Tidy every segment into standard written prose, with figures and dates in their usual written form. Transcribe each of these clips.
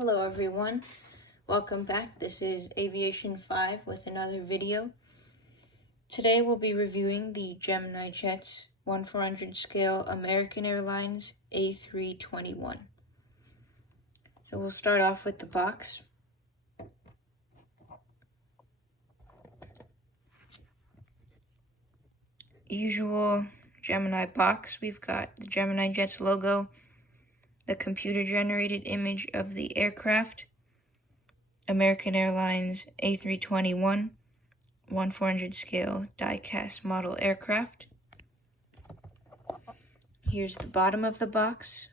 Hello everyone, welcome back. This is Aviation 5 with another video. Today we'll be reviewing the Gemini Jets 1/400 scale American Airlines A321. So we'll start off with the box. Usual Gemini box, we've got the Gemini Jets logo, the computer-generated image of the aircraft, American Airlines A321 1/400 scale die-cast model aircraft. Here's the bottom of the box,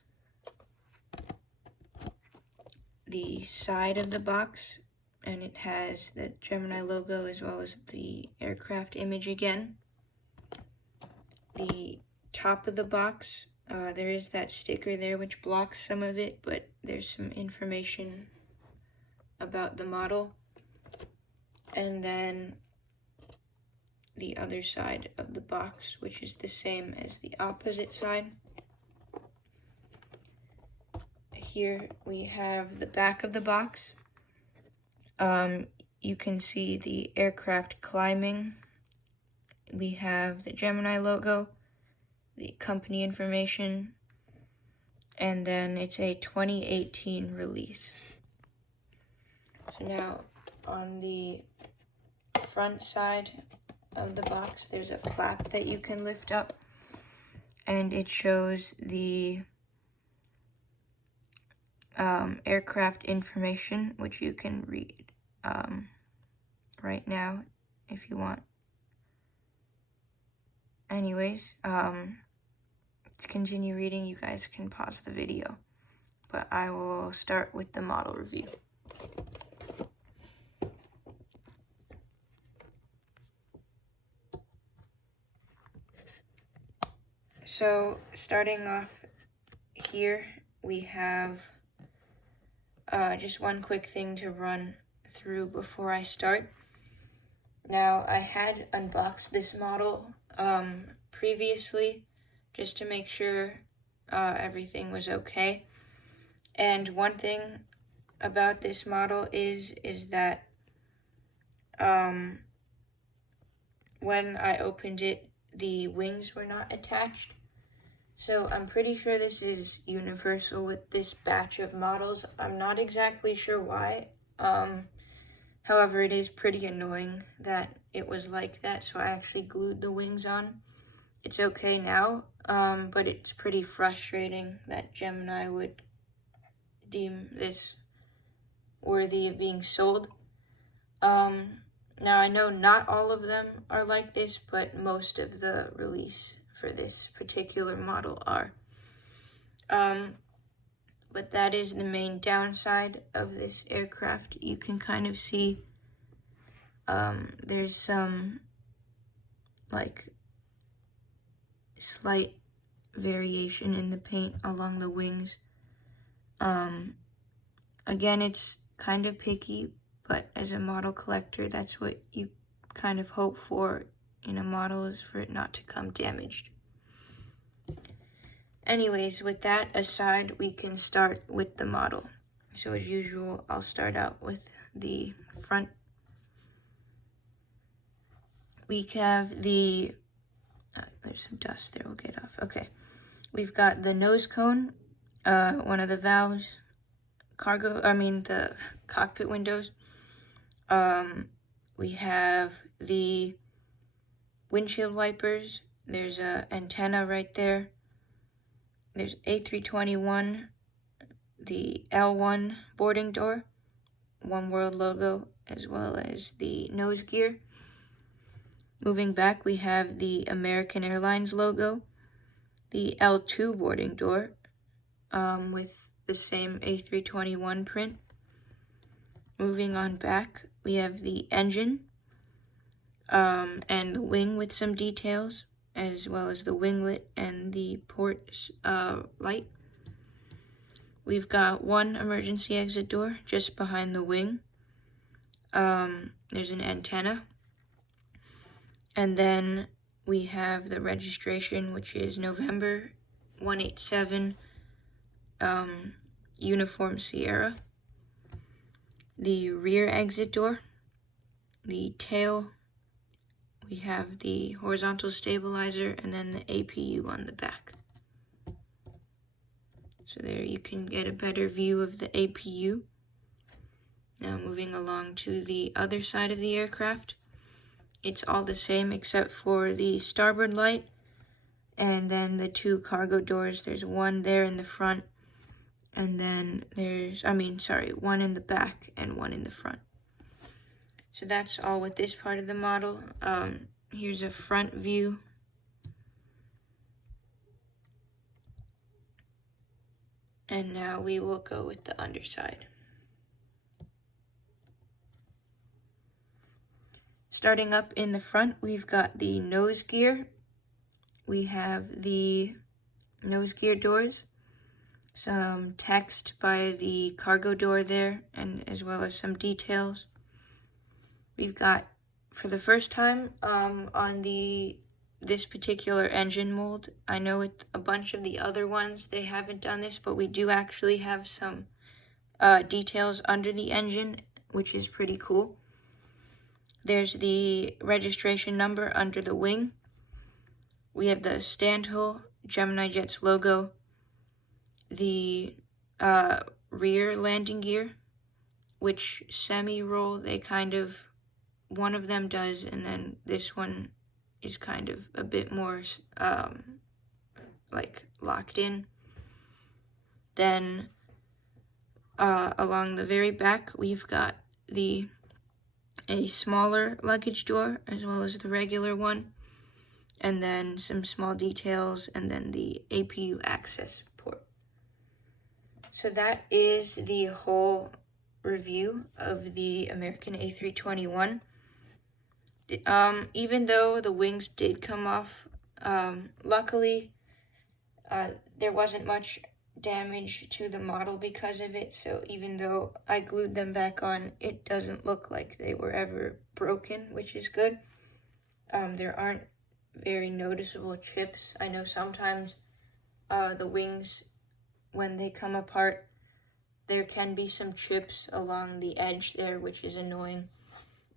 the side of the box, and it has the Gemini logo as well as the aircraft image again. The top of the box, there is that sticker there which blocks some of it, but there's some information about the model. And then the other side of the box, which is the same as the opposite side. Here we have the back of the box. You can see the aircraft climbing. We have the Gemini logo, the company information, and then it's a 2018 release. So now on the front side of the box, there's a flap that you can lift up, and it shows the aircraft information, which you can read right now if you want. Anyways, to continue reading, you guys can pause the video, but I will start with the model review. So starting off here, we have just one quick thing to run through before I start. Now, I had unboxed this model previously just to make sure everything was okay. And one thing about this model is that when I opened it, the wings were not attached. So I'm pretty sure this is universal with this batch of models. I'm not exactly sure why. However, it is pretty annoying that it was like that, so I actually glued the wings on. It's okay now, but it's pretty frustrating that Gemini would deem this worthy of being sold. Now I know not all of them are like this, but most of the release for this particular model are. But that is the main downside of this aircraft. You can kind of see there's some like slight variation in the paint along the wings. Again, it's kind of picky, but as a model collector, that's what you kind of hope for in a model, is for it not to come damaged. Anyways, with that aside, we can start with the model. So as usual, I'll start out with the front. We have the, there's some dust there, we'll get off. Okay, we've got the nose cone, one of the valves, the cockpit windows. We have the windshield wipers. There's a antenna right there. There's A321, the L1 boarding door, One World logo, as well as the nose gear. Moving back, we have the American Airlines logo, the L2 boarding door, with the same A321 print. Moving on back, we have the engine, and the wing with some details, as well as the winglet and the port light. We've got one emergency exit door just behind the wing. There's an antenna. And then we have the registration, which is November 187 Uniform Sierra. the rear exit door, the tail, we have the horizontal stabilizer, and then the APU on the back. So there you can get a better view of the APU. Now moving along to the other side of the aircraft. It's all the same except for the starboard light and then the two cargo doors. There's one there in the front, and then there's, one in the back and one in the front. So that's all with this part of the model. Here's a front view. And now we will go with the underside. Starting up in the front, we've got the nose gear. We have the nose gear doors, some text by the cargo door there, and as well as some details. We've got, for the first time on this particular engine mold, I know with a bunch of the other ones they haven't done this, but we do actually have some details under the engine, which is pretty cool. There's the registration number under the wing. We have the stand hull, Gemini Jets logo, the rear landing gear, which semi-roll, they kind of, one of them does, and then this one is kind of a bit more like locked in. Then along the very back, we've got a smaller luggage door as well as the regular one, and then some small details, and then the APU access port. So that is the whole review of the American A321. Even though the wings did come off, luckily there wasn't much damage to the model because of it, so even though I glued them back on, it doesn't look like they were ever broken, which is good. There aren't very noticeable chips. I know sometimes the wings, when they come apart, there can be some chips along the edge there, which is annoying,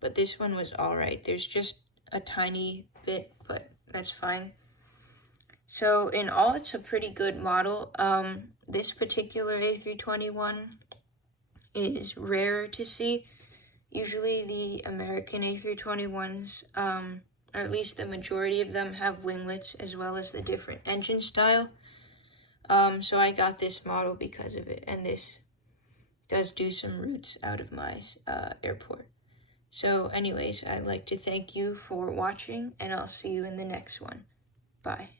but this one was alright. There's just a tiny bit, but that's fine. So in all, it's a pretty good model. This particular A321 is rare to see. Usually the American A321s, or at least the majority of them, have winglets as well as the different engine style. So I got this model because of it, and this does do some routes out of my airport. So anyways, I'd like to thank you for watching, and I'll see you in the next one. Bye.